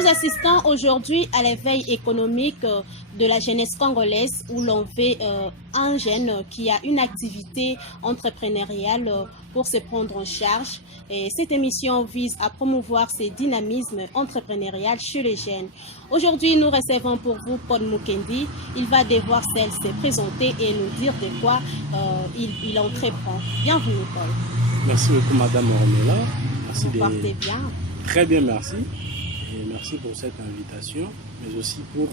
Nous assistons aujourd'hui à l'éveil économique de la jeunesse congolaise où l'on veut un jeune qui a une activité entrepreneuriale pour se prendre en charge. Et cette émission vise à promouvoir ce dynamisme entrepreneurial chez les jeunes. Aujourd'hui, nous recevons pour vous Paul Mukendi. Il va devoir se présenter et nous dire de quoi il entreprend. Bienvenue, Paul. Merci beaucoup, Madame Ornella. Merci. Vous partez bien. Très bien, merci. Et merci pour cette invitation, mais aussi pour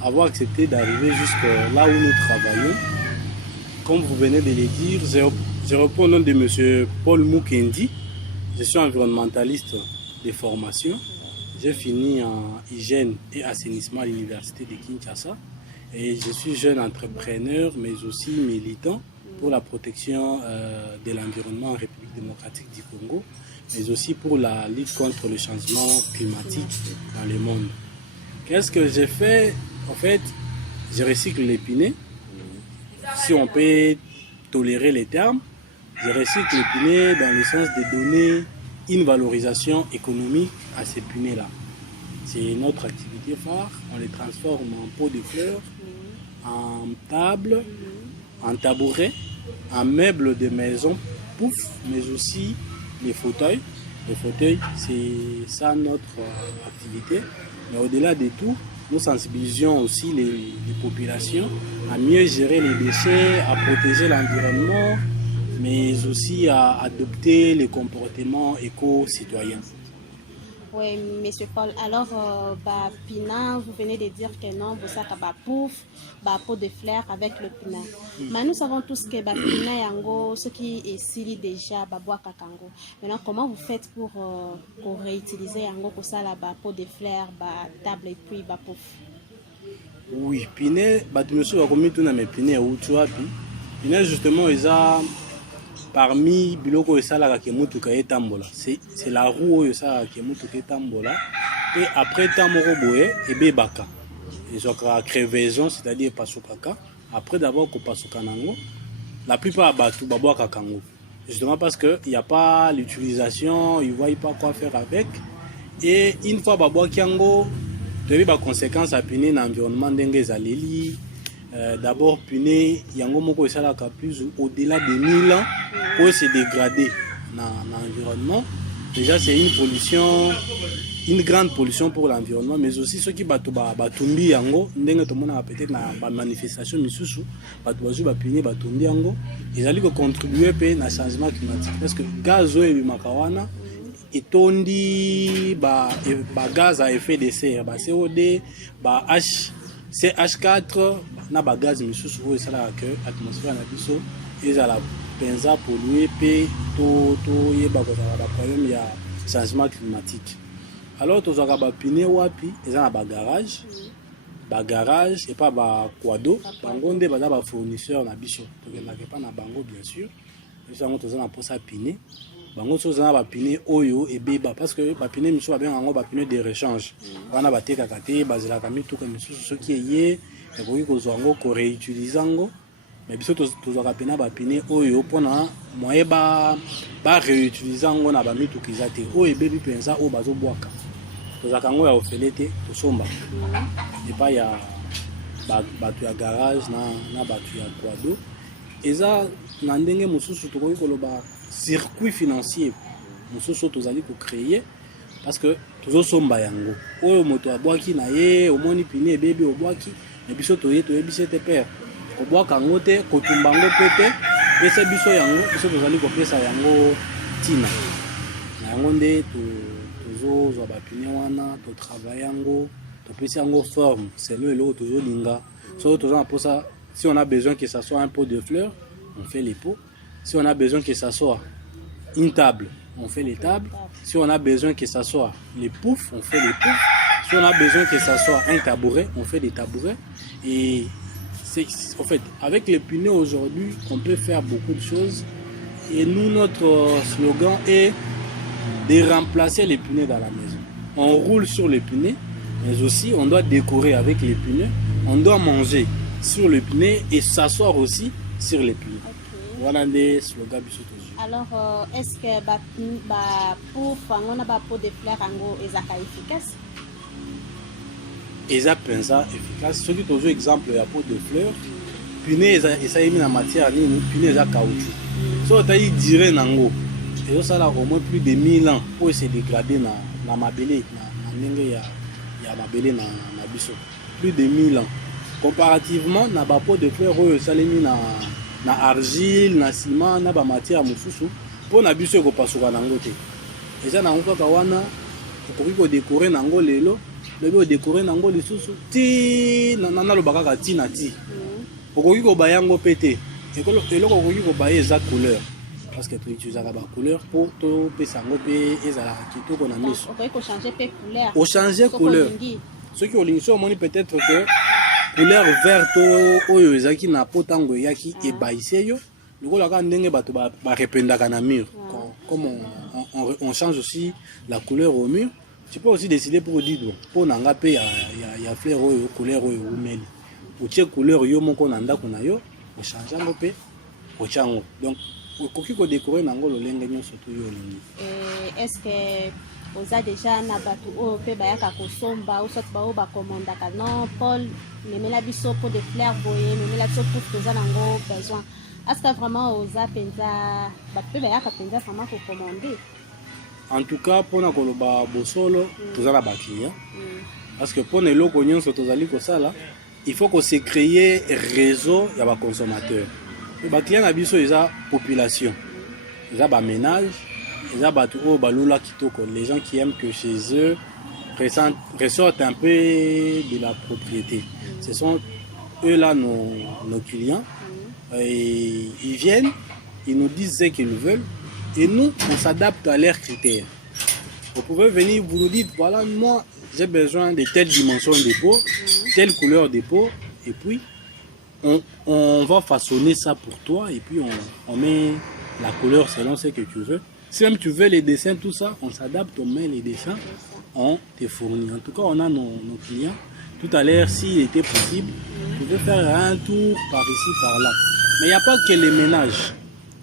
avoir accepté d'arriver jusque là où nous travaillons. Comme vous venez de le dire, je réponds au nom de M. Paul Mukendi. Je suis environnementaliste de formation. J'ai fini en hygiène et assainissement à l'université de Kinshasa. Et je suis jeune entrepreneur, mais aussi militant pour la protection de l'environnement en République démocratique du Congo, mais aussi pour la lutte contre le changement climatique dans le monde. Qu'est-ce que j'ai fait? En fait, je recycle les pinets. Si on peut tolérer les termes, je recycle les pinets dans le sens de donner une valorisation économique à ces pinets-là. C'est notre activité phare. On les transforme en pots de fleurs, en table, en tabouret, en meubles de maison, pouf, mais aussi les fauteuils. Les fauteuils, c'est ça notre activité. Mais au-delà de tout, nous sensibilisons aussi les populations à mieux gérer les déchets, à protéger l'environnement, mais aussi à adopter les comportements éco-citoyens. Oui, M. Paul. Alors, Pina, vous venez de dire que non, vous savez pouf, pot de fleurs avec le Pina. Mais nous savons tous que Pina yango, ce qui est sili déjà, bois kakango. Maintenant, comment vous faites pour réutiliser yango pour ça la pot de fleurs, table et puis pouf? Oui, Pina, monsieur a commis tout dans mes Pina où tu as Pina justement ils ont parmi biloko esalaka ke mutuka etambola, c'est la roue oyo esalaka ke mutuka etambola, et après temps moko boye ebebaka ezwaka crevaison, c'est-à-dire pasukaka. Après d'abord kopasuka nango, la plupart ya bato babwakaka yango justement parce que il y a pas l'utilisation, ils voient pas quoi faire avec, et une fois babwaki yango toyebi ba conséquences ya pine na environnement ndenge ezaleli. D'abord, pune, yango moko esalaka plus au-delà de 1000 ans pour se dégrader dans l'environnement. Déjà, c'est une pollution, une grande pollution pour l'environnement, mais aussi ceux qui batumbi yango, ndenge tomona peut-être na ba manifestation misusu, batu pune batumbi yango, ils allaient contribuer à changement climatique parce que gaz oyo makawana etondi ba gaz à effet de serre, ba CO2, ba CH4 na bagaz misusu oyo esalaka ke atmosphère na biso ezala penza pollué pe to yeba kozala ba problème ya changement climatique. Alors tozaka ba pine wapi eza na ba garage et pas ba quado bango nde baza ba fournisseur na biso tokendaka pa na bango bien sûr ezango tozana na posa pine bango so zana ba pine oyo ebeba parce que ba pine miso ba benga ngo ba pine de rechange wana batekaka te bazela mituka misusu soki eye ekoki kozwa yango koreutilize yango, mais biso tozwaka pena bapine oyo mpona moye bareutilize yango na bamituka eza te oyo ebebi mpenza oyo bazobwaka tozwaka yango ya ofele te tosombaka epai ya bato ya garage na bato ya quado. Eza na ndenge mosusu tokoki koloba circuit financier mosusu tozali kocreye parce que tozosomba yango oyo moto abwaki na ye omoni pine ebebi obwaki mais biso toyebisi te père kobwaka yango te kotumba yango pe te pesa biso yango biso tozali kopesa yango ntina na yango nde tozozwa bapine wana totravaille yango topesi yango forme selo eloko tozolinga soki toza na posa. Si on a besoin que ça soit un pot de fleurs, on fait les pots. Si on a besoin que ça soit une table, on fait les tables. Si on a besoin que ça soit les poufs, on fait les poufs. Si on a besoin que ça soit un tabouret, on fait des tabourets. Et c'est, en fait, avec les pneus aujourd'hui, on peut faire beaucoup de choses. Et nous, notre slogan est de remplacer les pneus dans la maison. On roule sur les pneus, mais aussi on doit décorer avec les pneus. On doit manger sur le pneu et s'asseoir aussi sur les pneus. Okay. Voilà les slogans. Alors, est-ce que pour faire un pot de fleurs est efficace? eza pensa efficace. Soki tozo exemple ya pot de fleur, pine eza yemi na matière nini, pine eza caoutchouc. So tayi dire nango, ezosala au moins plus de 1000 ans pour se dégrader na mabele na ndenge ya mabele na biso. Plus de 1000 ans. Comparativement na ba pot de fleur oyo esalemi na argile, na ciment, na ba matière mosusu, po na biso ekopasuka nango te. Eza nango kaka wana okoki kodécorer nango lelo, lobi odécorer nango lisusu ti nalobaka kaka ti na ti. Okoki kobaya yango pe te. Eloko okoki kobaya eza couleur. Parce que tu utilises la couleur pour te pesa ngo pe ezala kitoko na miso. Okoki ko changer pe couleur. O changer couleur. Ce qui olingi so moni peut-être que couleur verte oyo ezaki na potango yaki ebaise yo. Lokola ka ndenge bato ba rependaka na mur. Comme on change aussi la couleur au mur, tu peux aussi décider pour dire bon, pour nanga pe ya fleur oyo couleur oyo umeli. O tie couleur yo moko na ndako na yo, o changer ngo pe o chango. Donc okoki ko décorer nango lolenge nyonso to yo lingi. Est-ce que vous avez déjà na batu o pe bayaka ko somba ou soit ba o ba commandaka non Paul memela biso pour de fleurs boye memela biso pour toza nango besoin. Est-ce que vraiment aux penza ba pe bayaka penza vraiment ko commander? En tout cas pour na koloba bosolo toza na ba client. Parce que pour eloko nyonso tozali ko sala, il faut qu'on se créer réseau ya ba consommateurs. Les clients na biso eza population, eza ba ménage, eza batu o balula kitoko, les gens qui aiment que chez eux ressortent un peu de la propriété. Ce sont eux là nos clients. Et ils viennent, ils nous disent ce qu'ils veulent et nous on s'adapte à leurs critères. Vous pouvez venir, vous nous dites voilà moi j'ai besoin de telle dimension de peau, telle couleur de peau et puis on va façonner ça pour toi et puis on met la couleur selon ce que tu veux. Si même tu veux les dessins, tout ça, on s'adapte, on met les dessins, on te fournit. En tout cas, on a nos clients. Tout à l'heure, s'il était possible, vous pouvez faire un tour par ici, par là. Mais il n'y a pas que les ménages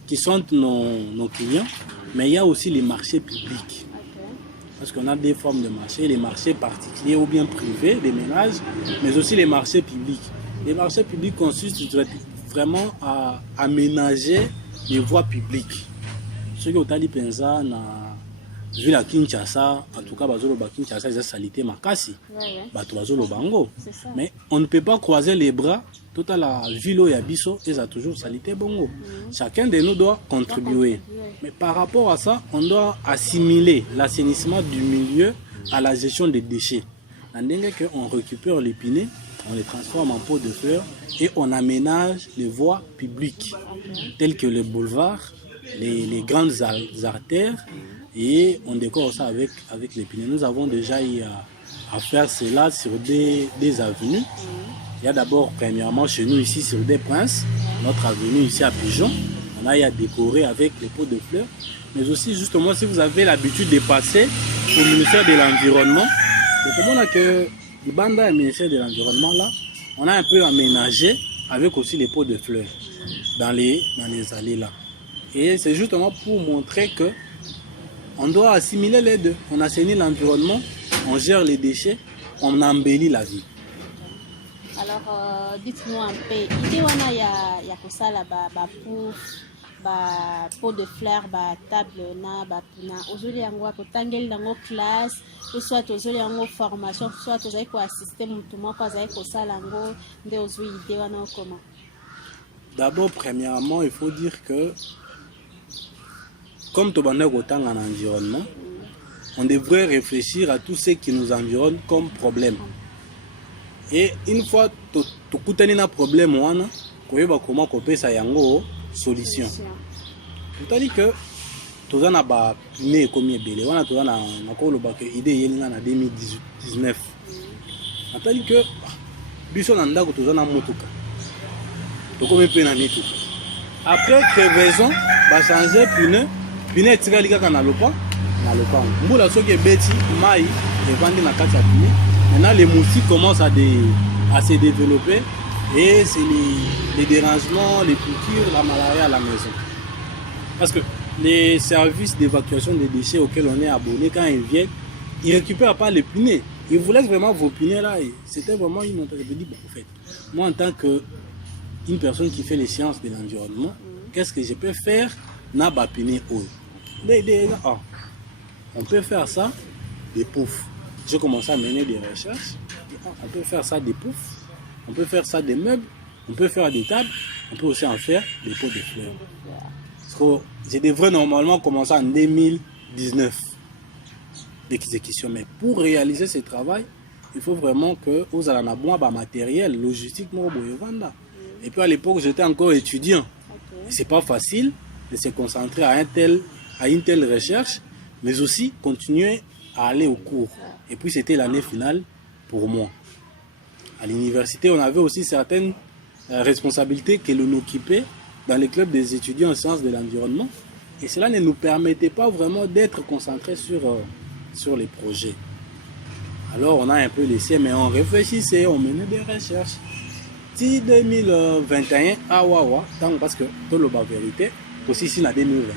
qui sont nos clients, mais il y a aussi les marchés publics. Parce qu'on a des formes de marchés, les marchés particuliers ou bien privés, des ménages, mais aussi les marchés publics. Les marchés publics consistent vraiment à aménager les voies publiques. Ce que Otali Penza na ville à Kinshasa, en tout cas bazolo ba Kinshasa, ils ont salité makasi. Bato bazolo bango. Mais on ne peut pas croiser les bras. Toute la ville au Yabiso, ils ont toujours salité bongo. Chacun de nous doit contribuer. Mais par rapport à ça, on doit assimiler l'assainissement du milieu à la gestion des déchets. On récupère les pinets, on les transforme en pots de fleurs et on aménage les voies publiques telles que les boulevards, les grandes artères et on décore ça avec les pinets. Nous avons déjà eu à faire cela sur des avenues. Il y a d'abord premièrement chez nous ici sur des Princes, notre avenue ici à Pigeon, on a eu à décorer avec les pots de fleurs. Mais aussi justement si vous avez l'habitude de passer au ministère de l'Environnement, donc on a que du banda au ministère de l'Environnement là, on a un peu aménagé avec aussi les pots de fleurs dans les allées là. Et c'est justement pour montrer que on doit assimiler les deux. On assainit l'environnement, on gère les déchets, on embellit la vie. Alors, dites-nous un peu, idée wana ya kosala ba pot de fleurs, ba table na ba pina. Aujourd'hui yango akotangeli nango classe, ou soit aujourd'hui yango formation, soit ozali ko assister mutu moko azali kosala ngo nde ozwi idée wana comment? D'abord, premièrement, il faut dire que comme Tobanda Gotang en environnement, on devrait réfléchir à tout ce qui nous environne comme problème. Et une fois que tu as un problème, tu vas comment couper ça yango solution. Tu as dit que tu as un pneu comme belé, on a tu as une idée en 2019. Tu as dit que biso nanda ko tu as un motuka. Tu comme peu na mitu. Après crevaison, va changer pneu. Pine tirali kaka na lopango. Mbula soki beti mai evandi na kati ya pine. Maintenant les moustiques commencent à se développer et c'est les dérangements, les piqûres, la malaria à la maison. Parce que les services d'évacuation des déchets auxquels on est abonné, quand ils viennent, ils ne récupèrent pas les pneus. Ils vous laissent vraiment vos pinets là. Et c'était vraiment une montagne. Je me dis, bon, en fait, moi en tant qu'une personne qui fait les sciences de l'environnement, qu'est-ce que je peux faire? Na ba piné haut. On peut faire ça des poufs. J'ai commencé à mener des recherches. On peut faire ça des poufs. On peut faire ça des meubles. On peut faire des tables. On peut aussi en faire des pots de fleurs. Parce que je devrais normalement commencer en 2019 l'exécution. Mais pour réaliser ce travail, il faut vraiment que vous ayez un matériel logistique. Et puis à l'époque, j'étais encore étudiant. Okay. C'est pas facile de se concentrer à une telle recherche, mais aussi continuer à aller au cours. Et puis c'était l'année finale pour moi. À l'université, on avait aussi certaines responsabilités que l'on occupait dans les clubs des étudiants en sciences de l'environnement. Et cela ne nous permettait pas vraiment d'être concentrés sur les projets. Alors on a un peu laissé, mais on réfléchissait, on menait des recherches. Si 2021, parce que tout le bas vérité, aussi si en 2021.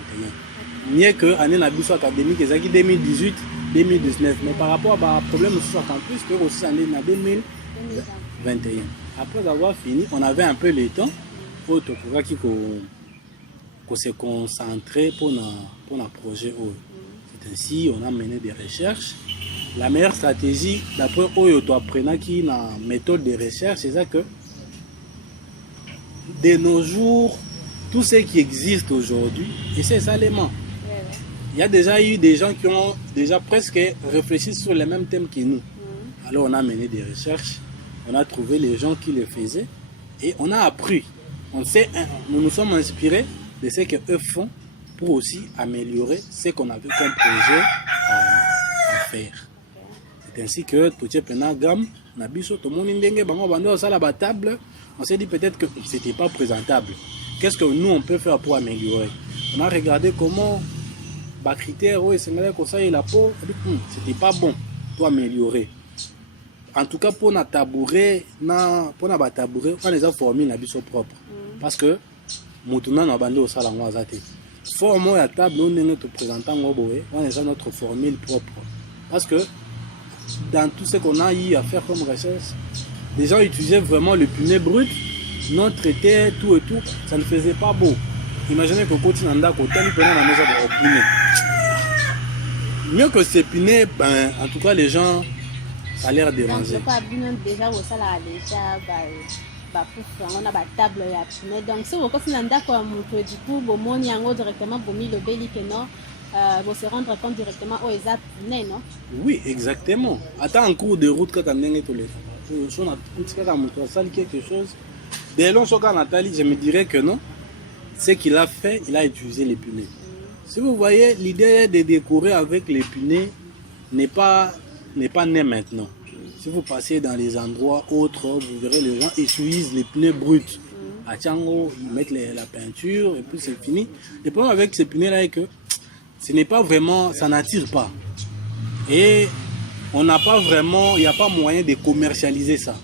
Mieux que l'année académique, c'est 2018, 2019. Mais par rapport à problème sur campus, que aussi en 2021. Après avoir fini, on avait un peu le temps pour se concentrer pour un projet. C'est ainsi, on a mené des recherches. La meilleure stratégie, d'après Oyo, tu apprends qui la méthode de recherche, c'est ça que de nos jours, tout ce qui existe aujourd'hui, et c'est ça l'élément. Il y a déjà eu des gens qui ont déjà presque réfléchi sur les mêmes thèmes que nous. Alors on a mené des recherches, on a trouvé les gens qui le faisaient et on a appris. Nous nous sommes inspirés de ce qu'eux font pour aussi améliorer ce qu'on avait comme projet à faire. C'est ainsi que tout le monde a table. On s'est dit peut-être que ce n'était pas présentable. Qu'est-ce que nous on peut faire pour améliorer? On a regardé comment les critères, la peau, c'était pas bon pour améliorer. En tout cas, pour notre tabouret, on les a formés la biso propre. Parce que maintenant, on a bandé au salon. Formons la table, nous sommes présentant, on a notre formule propre. Parce que dans tout ce qu'on a eu à faire comme recherche, les gens utilisaient vraiment le punet brut, non traité, tout et tout, ça ne faisait pas beau. Imaginez que quand on a la maison de punet. Mieux que ces punets, en tout cas les gens, ça a l'air dérangé. Déjà, on a la table à punet. Donc, si vous continuez à du coup, vous directement, vous se rendre compte directement aux exact non? Oui, exactement. Attends, en cours de route, quand on est tous les quelque chose. Dès lors que Nathalie, je me dirais que non. Ce qu'il a fait, il a utilisé les punais. Si vous voyez, l'idée de décorer avec les punais n'est pas née maintenant. Si vous passez dans les endroits autres, vous verrez les gens utilisent les punais bruts. À Tchango, ils mettent la peinture et puis c'est fini. Le problème avec ces punais-là est que ce n'est pas vraiment, ça n'attire pas. Et on n'a pas vraiment, il n'y a pas moyen de commercialiser ça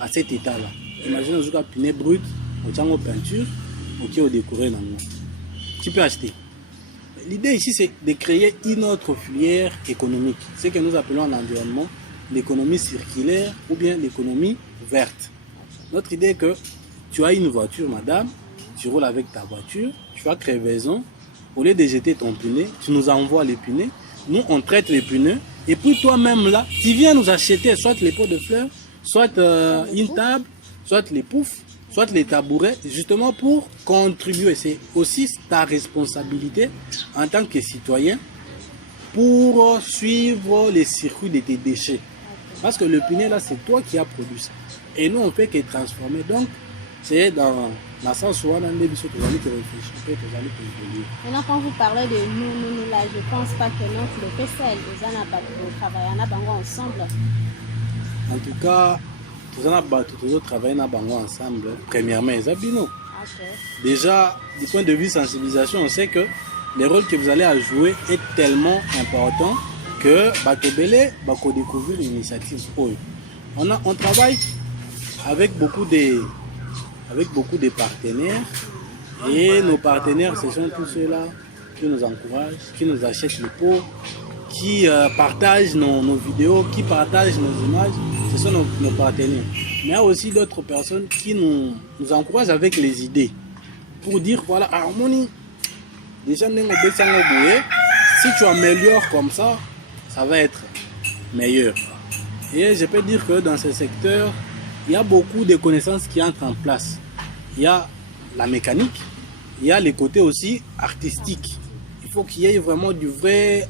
à cet état-là. Imaginez un punais brut, au Tchango peinture, au décoré dans le monde. Tu peux acheter. L'idée ici, c'est de créer une autre filière économique. Ce que nous appelons en environnement l'économie circulaire ou bien l'économie verte. Notre idée est que tu as une voiture, madame, tu roules avec ta voiture, tu as crevaison, au lieu de jeter ton pneu, tu nous envoies les pneus, nous on traite les pneus, et puis toi-même là, tu viens nous acheter soit les pots de fleurs, soit une table, soit les poufs, soit les tabourets, justement pour contribuer. C'est aussi ta responsabilité en tant que citoyen pour suivre les circuits de tes déchets. Parce que le pneu là, c'est toi qui as produit ça. Et nous, on ne fait que transformer. Donc, c'est dans le sens où on a des choses que vous allez réfléchir, que vous allez évoluer. Maintenant, quand vous parlez de nous là, je ne pense pas que non, le PCL, nous travaillons ensemble. En tout cas, nous travaillons ensemble. Premièrement, les abinons. Déjà, du point de vue sensibilisation, on sait que le rôle que vous allez jouer est tellement important que Batobele va découvrir l'initiative. On travaille avec beaucoup de partenaires et nos partenaires, ce sont tous ceux-là qui nous encouragent, qui nous achètent les pots, qui partagent nos vidéos, qui partagent nos images, ce sont nos partenaires. Mais il y a aussi d'autres personnes qui nous encouragent avec les idées pour dire voilà, harmonie, déjà si tu améliores comme ça va être meilleur. Et je peux dire que dans ce secteur, il y a beaucoup de connaissances qui entrent en place. Il y a la mécanique, il y a les côtés aussi artistiques. Il faut qu'il y ait vraiment du vrai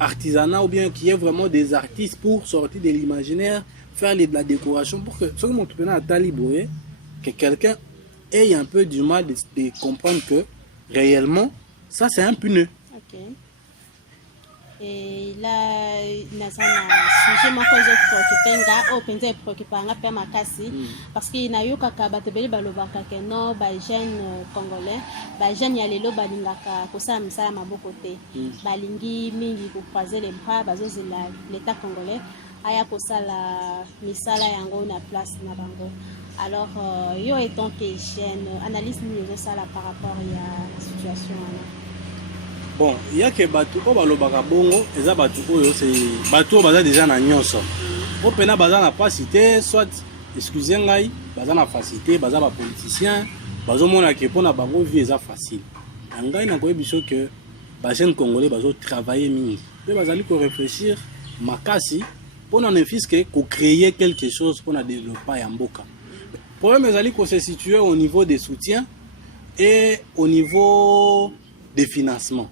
artisanat ou bien qu'il y ait vraiment des artistes pour sortir de l'imaginaire, faire de la décoration pour que ce que à Taliboé, que quelqu'un ait un peu du mal de comprendre que réellement ça c'est un pneu. Ok. Et là, nazana sujet moko zo preoccupenga o penza preoccupanga pe makasi parce que na yo kaka batebeli balobaka ke no ba jeune congolais ba jeune ya lelo balingaka kosala misala maboko te balingi mingi ko croiser les bras bazozela l'état congolais aya kosala misala yango na place na bango. Alors yo étant que jeune analyse ni zo sala par rapport à la situation là. Bon, il y a que batu o balobaka bongo, eza batu oyo c'est batu baza déjà na nyonso. O pena baza na facilité, soit excusez ngai, baza na facilité, baza ba politicien, bazo mona ke pona bango vie eza facile. Ngai na koyebi biso que ba jeune congolais bazo travailler mingi. Pe bazali ko réfléchir makasi pona ne fiske ko créer quelque chose pona développer ya mboka. Problème ezali ko se situer au niveau des soutiens et au niveau des financements.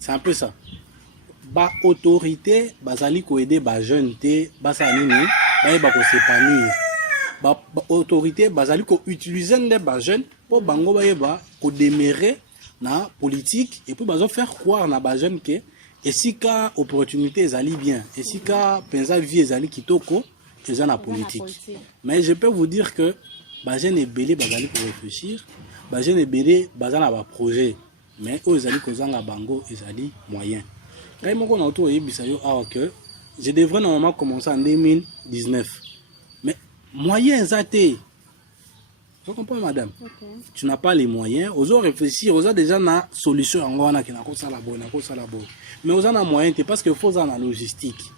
C'est un peu ça. Ba autorité bazali ko aider ba jeune te basa nini ba ko s'épanouir. Ba autorité bazali ko utiliser des ba jeune pour bango ba ko démarrer na politique et puis bazo faire croire na ba jeune que et si ka opportunité ezali bien et si ka penza vie ezali kitoko eza na politique. Mais je peux vous dire que ba jeune ebele bazali ko réfléchir, ba jeune ebele bazana ba projet. Mais eux ezali kozanga bango ezali moyen. Quand moko na auto yebisa yo que je devrais normalement commencer en 2019. Mais moyen ezate. Vous comprenez madame? Okay. Tu n'as pas les moyens, ozo réfléchir, ozo déjà na solution ngo wana kina ko sala bon, mais ozo na moyen parce que faut ça na logistique.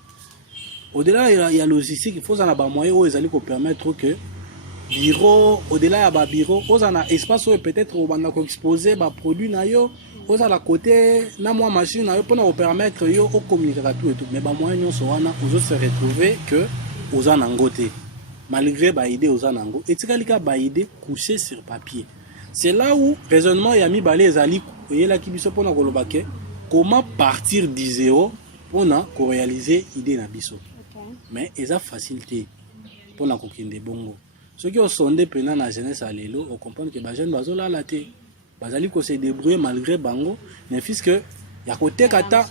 Au-delà il y a logistique, il faut ça na ba moyen où ezali ko permettre que bureau au-delà ya ba bureau oza na espace où peut-être on va exposer ba produit na yo oza la côté na moi machine na yo pour nous permettre yo au communiquer tout et tout mais ba moyen nyonso wana ozo se retrouver que oza na ngote malgré ba idée oza na ngo etikalika ba idée coucher sur papier. C'est là où raisonnement ya mi balé ezali yela ki biso pona koloba ke comment partir du zéro pona ko réaliser idée na biso. Mais eza facilité pona ko kinde bongo. Ceux qui ont sondé pendant la jeunesse à l'élo, on comprend que les jeunes bazo la laté. Bazali ko se débrouiller malgré bango, mais puisque ya côté kata.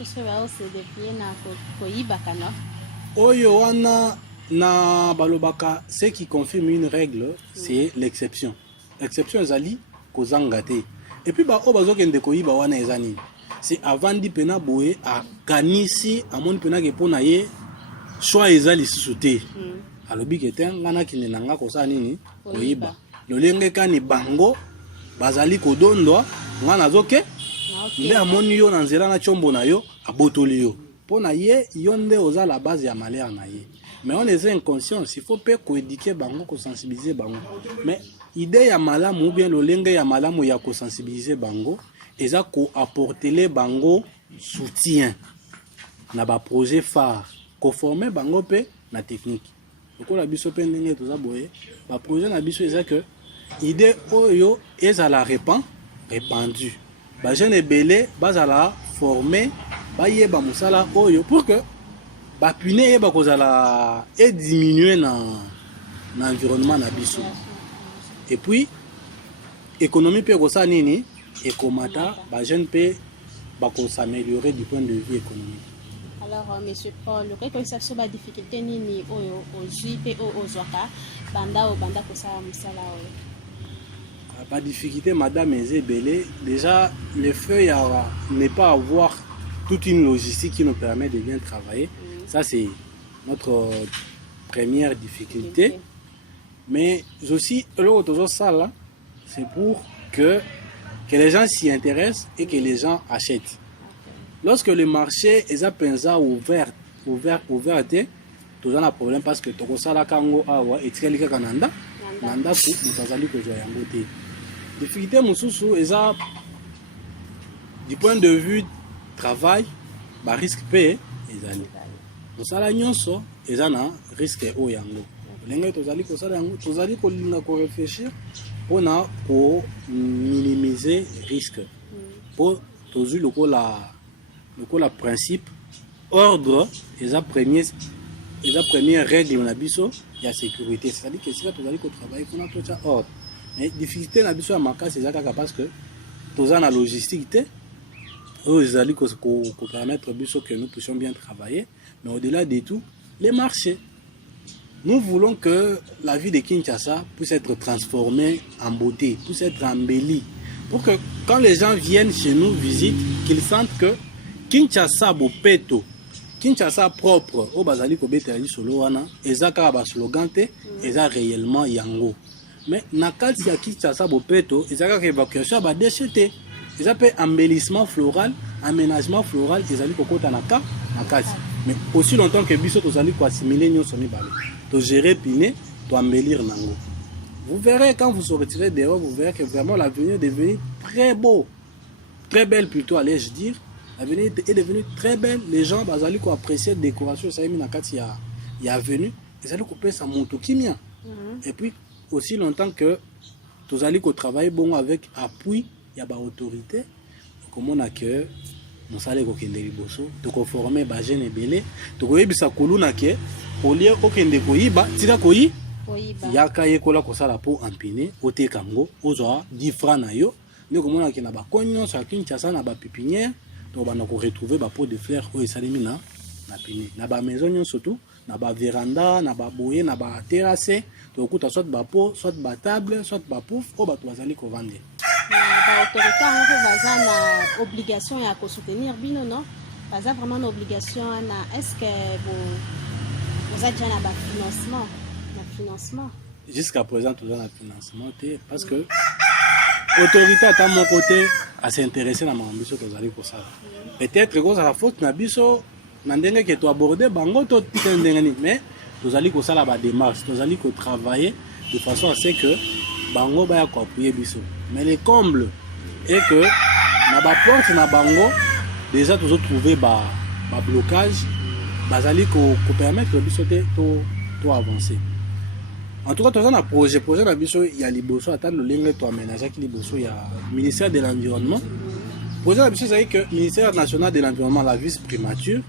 Oyo wana na balobaka, ce qui confirme une règle, c'est l'exception. L'exception ezali kozangate. Et puis ba o bazo kende koyiba wana ezani. C'est avant di pena boé a kanisi amon pena ke pona ye choix ezali sous-souté. Alobi kete ngana kine nanga kosa nini koyiba lolenge kani bango bazali kodondwa ngana zoke nde amoni yo na nzela na chombo na yo abotoli yo pona ye yonde oza la base ya malheur na ye. Mais on est inconscient, il faut pas éduquer bango ko sensibiliser bango. Mais idée ya malamu ou bien lolenge ya malamu ya ko sensibiliser bango eza ko apporter les bango soutien na ba projet phare ko former bango pe na technique. Donc la biso pe ndenge toza boye ba projet na biso eza que idée oyo ezala répandu ba jeune ebele bazala former ba yeba musala oyo pour que ba pune yeba kozala et diminuer na environnement na biso. Et puis économie pe ko sa nini ekomata ba jeune pe ba ko s'améliorer du point de vue économique. Alors, monsieur Paul, le cas ça soit difficulté ni au JP au Zoaka, banda ko ça musala pas difficulté madame Ezebele, déjà le fait n'est pas avoir toute une logistique qui nous permet de bien travailler. Ça c'est notre première difficulté. Mais aussi l'autre ça là, c'est pour que les gens s'y intéressent et que les gens achètent. Lorsque le marché est ouvert, tu as un problème parce que tu as un kango awa et tu as un nanda ku mutazali ko joya ngote. Difficulté mususu eza du point de vue travail, ba risque pe ezali. Mosala nyonso eza na risque o yango. Lenga tozali ko sala yango, tozali ko linga ko réfléchir pona ko minimiser risque. Pour tozu le principe ordre eza première règle na biso ya sécurité, c'est-à-dire que si tu allez travailler pour notre ordre. Mais difficulté na biso ya makasi eza kaka parce que toza na logistique te ils allaient permettre que nous puissions bien travailler, mais au-delà de tout, les marchés. Nous voulons que la vie de Kinshasa puisse être transformée en beauté, puisse être embellie, pour que quand les gens viennent chez nous visitent, qu'ils sentent que Kinshasa bopeto, Kinshasa propre, au bazali ko betali solo wana, eza ka ba slogan te, eza réellement yango. Mais nakati ya Kinshasa bopeto, eza ka évacuation ba déchet. Ils appellent embellissement floral, aménagement floral, ils allaient kokota naka, nakati. Mais aussi longtemps que biso tous allaient assimiler nous sommes balé. To gérer piné, to embellir nango. Vous verrez quand vous sortirez dehors, vous verrez que vraiment l'avenir est devenu très beau, très belle plutôt, allais-je dire. L'avenir est devenu très belle. Les gens bazali ko apprécier la décoration, ça y est nakati ya venu, ils allaient couper sa moto kimia. Et puis aussi longtemps que tous allaient ko travailler bon avec appui. Il y a une autorité, comme on a que nous allons kokende liboso, to conformer ba jeune belé, to koyebisa kuluna ke olie okende koyiba, tika koyi yaka yekola kosala po empiner, otekango, ozwa 10 francs na yo, ne komona ke na ba konyo sa Kinshasa na ba pépinière, to bana ko retrouver ba pot de fleurs o esalemi na pine, na ba maison nyon surtout, na ba véranda, na ba boye, na ba terrasse, to kuta soit ba pot, soit ba table, soit ba pouf, o ba to bazali ko vendre. L'autorité a une obligation à soutenir bino non pas vraiment une obligation est-ce que vous êtes déjà dans le financement jusqu'à présent tout dans le financement parce que l'autorité à mon côté à s'intéresser dans ma ambition que vous allez pour ça peut-être que ça la faute na biso nandenge que tu aborder bango to tendengani mais vous allez pour ça la démarche vous allez ko travailler de façon à ce que bango ba ya ko appuyer biso. Mais le comble est que na ba porte na bango déjà tous trouver ba blocage bazali ko permettre biso to avancer. En tout cas tous na projet na biso ya liboso atteindre le ligne to aménager qui liboso ya ministère de l'environnement. Projet na biso c'est que ministère national de l'environnement la vice primature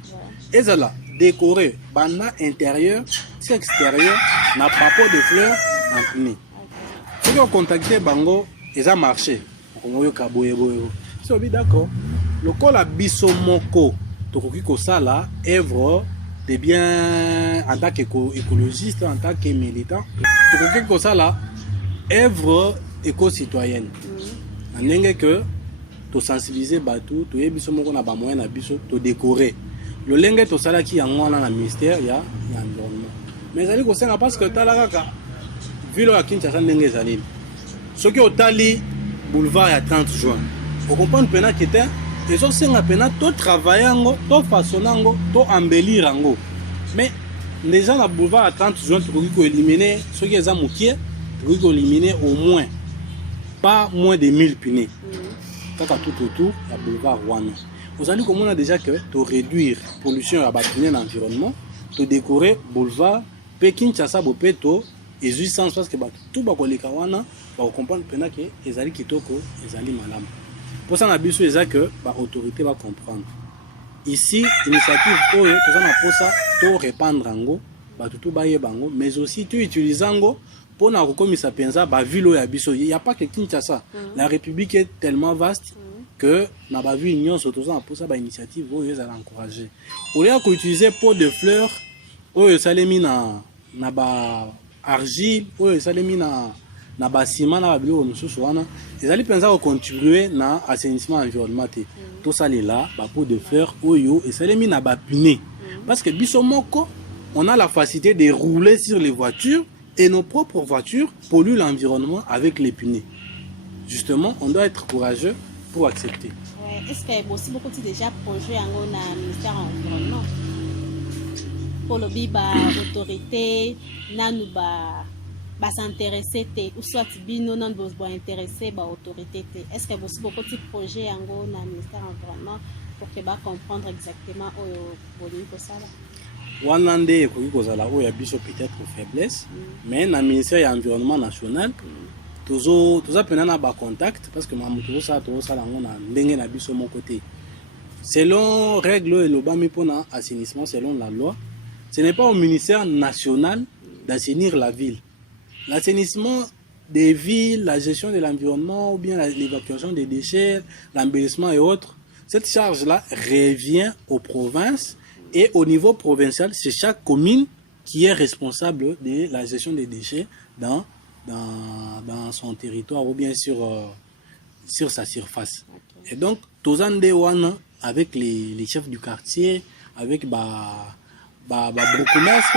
ezala décorer banda intérieur si extérieur na papo de fleurs en pini. Si on contacte bango ils ont marché. Si on dit d'accord, le col à Bissomoko, tokoki kosala œuvre de bien en tant qu'écologiste, en tant que militant, tokoki kosala œuvre éco-citoyenne. En tant que to sensibiliser batu, to ye Bissomoko na ba moyen na biso, to décorer. Le lenge to sala ki yango na ministère ya environnement. Mais ali kosenga parce que talaka ville ya Kinshasa ndenge ezali. Soki otali boulevard ya 30 juin. Vous comprenez pena que était ils ont senga pena to travailler ngo, to façonner ngo, to embellir ngo. Mais les gens na boulevard à 30 juin tu ko éliminer ceux qui ont mokié, tu ko éliminer au moins pas moins de 1000 pinés. Kaka tout autour ya boulevard Wana. Vous allez comment déjà que to réduire pollution à bâtiment dans l'environnement, to décorer boulevard Pékin Kinshasa bopeto et juste parce que tout ba koleka wana ba comprendre pena que ezali kitoko ezali malamu. Pour ça na biso eza que ba autorité va comprendre. Ici initiative oyo tozana pour ça to répandre ngo ba tutu ba yebango mais aussi tu utilisango pour na rekomisa penza ba ville ya biso il y a pas que Kinshasa. La République est tellement vaste que na ba ville union surtout ça pour ça ba initiative oyo ezala encourager. Au lieu ko utiliser pot de fleurs oyo salemi na ba argile oyo salemi na basima na babilo mosusu wana ezali penza ko contribuer na assainissement environnemental tout ça là ba pot de fleurs oyo esalemi na ba pine parce que biso moko on a la facilité de rouler sur les voitures et nos propres voitures polluent l'environnement avec les pneus. Justement, on doit être courageux pour accepter. Oui, Est-ce que vous aussi beaucoup déjà projet en le ministère de l'environnement pour le biba autorité nanu ba s'intéresser ou soit bino non bo intéressé ba autorité. Est-ce que vous aussi beaucoup de projets en le ministère de l'environnement pour que ba comprendre exactement au niveau ça là? Wanande ekoki kozala oyo ya biso peut-être faiblesse, mais na ministère ya environnement national toza pena na ba contact parce que mamuto ça lango na ndenge na biso mon côté. Selon règle et lobami pona assainissement selon la loi, ce n'est pas au ministère national d'assainir la ville. L'assainissement des villes, la gestion de l'environnement ou bien l'évacuation des déchets, l'embellissement et autres, cette charge-là revient aux provinces. Et au niveau provincial, c'est chaque commune qui est responsable de la gestion des déchets dans son territoire ou bien sur sa surface. Okay. Et donc, Tozande Wana, avec les chefs du quartier, avec Brokumesque,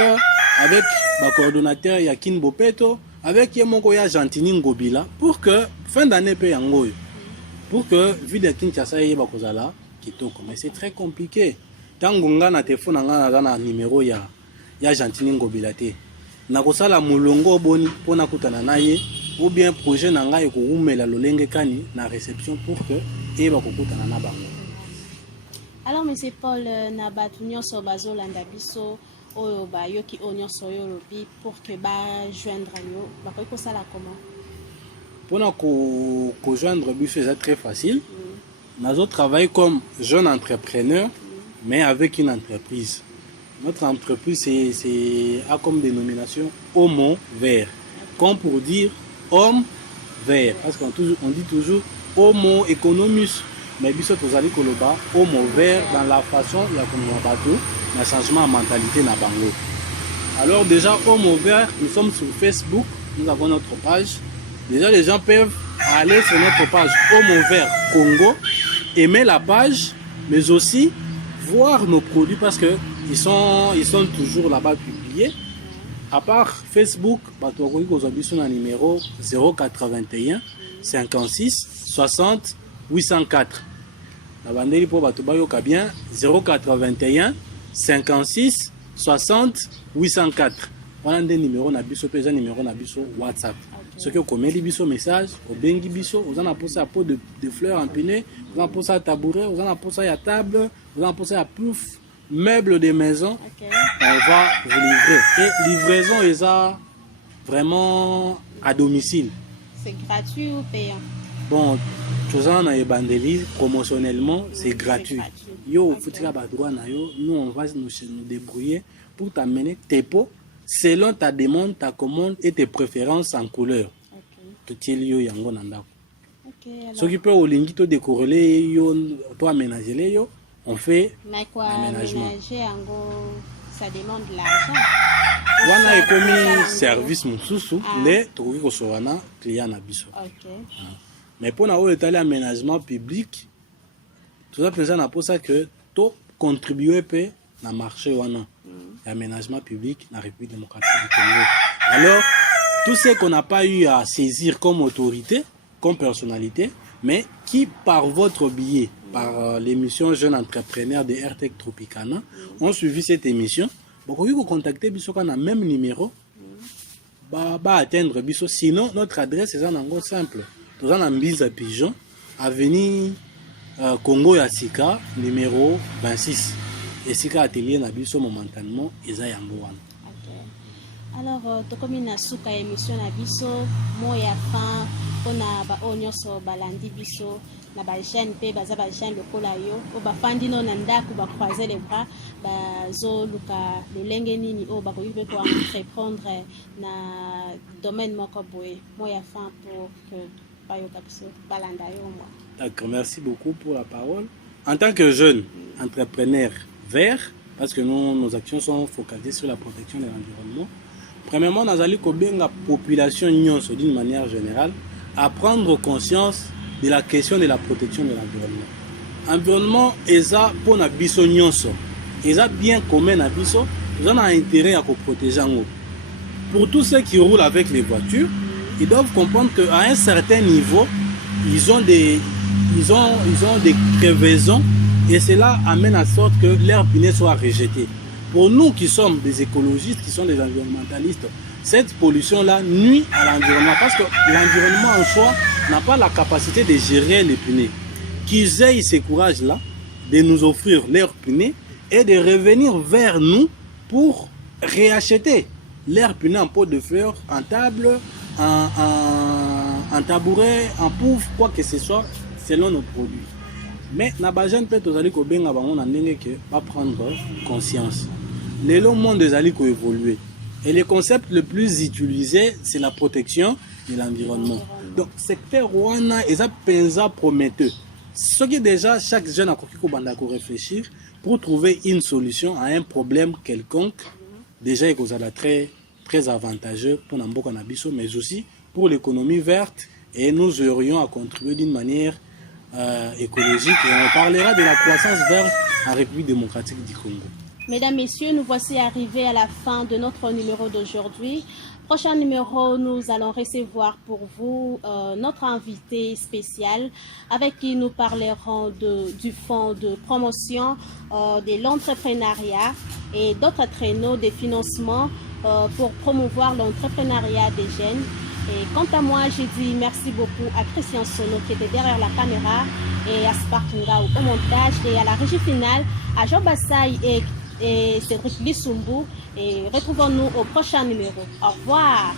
avec le coordonnateur Yakin Bopeto, avec Yemokoya Gentini Ngobila, pour que fin d'année paye en goy. Pour que, vu de Kinshasa et Bakozala, Kitoko. Mais c'est très compliqué. Tango nga na telefone nga na numéro ya Gentini Ngobila te. Na kosala mulongo boni pona kutana na ye ou bien projet na nga ekoumela lolenge kani na réception pour que e ba kokutana na bango. Alors monsieur Paul na batu nyonso bazolanda biso oyo ba yoki onyoso yo lobi pour que ba joindre yo ba ko sala comment? Pona ko joindre biso c'est très facile. Nazo travaille comme jeune entrepreneur. Mais avec une entreprise. Notre entreprise a comme dénomination Homo Vert. Comme pour dire homme vert. Parce qu'on dit toujours Homo economus. Mais biso tozali koloba Homo Vert dans la façon il y a comme bateau, le changement de mentalité na bango. Alors déjà Homo Vert, nous sommes sur Facebook, nous avons notre page. Déjà les gens peuvent aller sur notre page Homo Vert Congo, aimer la page, mais aussi voir nos produits parce que ils sont toujours là-bas publiés. À part Facebook, Batokoki Kozobi son numéro 081 56 60 804. La bandeli pour Batobayo Kabien 081 56 60 804. On a des numéros na biso pesa numéro na biso WhatsApp. Ce que comme les biso message, au bengi biso, vous en a posé à pot de fleurs empinées, vous en a posé à tabouret, vous en a posé à table, vous en a posé à pouf, meubles de maison. Okay. On va vous livrer. Et livraison est ça vraiment à domicile. C'est gratuit ou payant? Bon, tout ça on a bandeli promotionnellement, c'est gratuit. Yo, nous on va nous débrouiller pour t'amener tes pots selon ta demande, ta commande et tes préférences en couleur. Ok. Ce qui peut au lingito décorrélé yo, toi aménager les yo, on fait aménagement. Ça demande l'argent. On a commis service mususu, mais tu ko sowana client na biso. OK. Mais pour na étaler aménagement public, tout ça pensant na pour ça que to contribuer pe na marché wana. L'aménagement public dans la République démocratique du Congo. Alors, tout ce qu'on n'a pas eu à saisir comme autorité, comme personnalité, mais qui, par votre biais, par l'émission Jeunes Entrepreneurs de RTEC Tropicana, ont suivi cette émission, vous pouvez vous contacter, on a même numéro, atteindre biso. Sinon, notre adresse est en simple. Nous avons Mbiza Pigeon, avenue Congo Yassika, numéro 26. Et si atelier na biso momentanément eza yango wana. OK. Alors tokomi na suka émission na biso moya fin pona ba onyoso balandi biso na ba jeune pe baza ba jeune lokola yo o ba fandi no na ndako ba croiser les bras ba zo luka lolenge nini o ba koyibe ko entreprendre na domaine moko boye moya fin pour que ba yo kapso balanda yo moi. D'accord, merci beaucoup pour la parole. En tant que jeune entrepreneur vert, parce que nos actions sont focalisées sur la protection de l'environnement. Premièrement, nous allons combien la population d'une manière générale à prendre conscience de la question de la protection de l'environnement. L'environnement est ça pour la biso nyonso, est ça bien commun à biso, nous avons intérêt à protéger. Pour tous ceux qui roulent avec les voitures, ils doivent comprendre qu'à un certain niveau, ils ont des ils ont des crevaisons et cela amène à sorte que l'air pinné soit rejeté. Pour nous qui sommes des écologistes, qui sont des environnementalistes, cette pollution-là nuit à l'environnement parce que l'environnement en soi n'a pas la capacité de gérer les pinés. Qu'ils aient ce courage-là de nous offrir l'air piné et de revenir vers nous pour réacheter l'air piné en pot de fleurs, en table, en tabouret, en pouf, quoi que ce soit, selon nos produits. Mais Nabajan peut aussi prendre conscience. Les longs mondes des alliés évolué. Et le concept le plus utilisé, c'est la protection de l'environnement. Donc, secteur Rwanda est un pensa prometteur. Ce qui est déjà, chaque jeune a réfléchir pour trouver une solution à un problème quelconque. Déjà, il est très, très avantageux pour Namboka Nabiso, mais aussi pour l'économie verte. Et nous aurions à contribuer d'une manière écologique. Et on parlera de la croissance verte en République démocratique du Congo. Mesdames, Messieurs, nous voici arrivés à la fin de notre numéro d'aujourd'hui. Prochain numéro, nous allons recevoir pour vous notre invité spécial avec qui nous parlerons du fonds de promotion de l'entrepreneuriat et d'autres traîneaux de financement pour promouvoir l'entrepreneuriat des jeunes. Et quant à moi, je dis merci beaucoup à Christian Sono qui était derrière la caméra et à Spartunga au montage et à la régie finale, à Jean Bassaï et Cédric Lissumbu. Et retrouvons-nous au prochain numéro. Au revoir.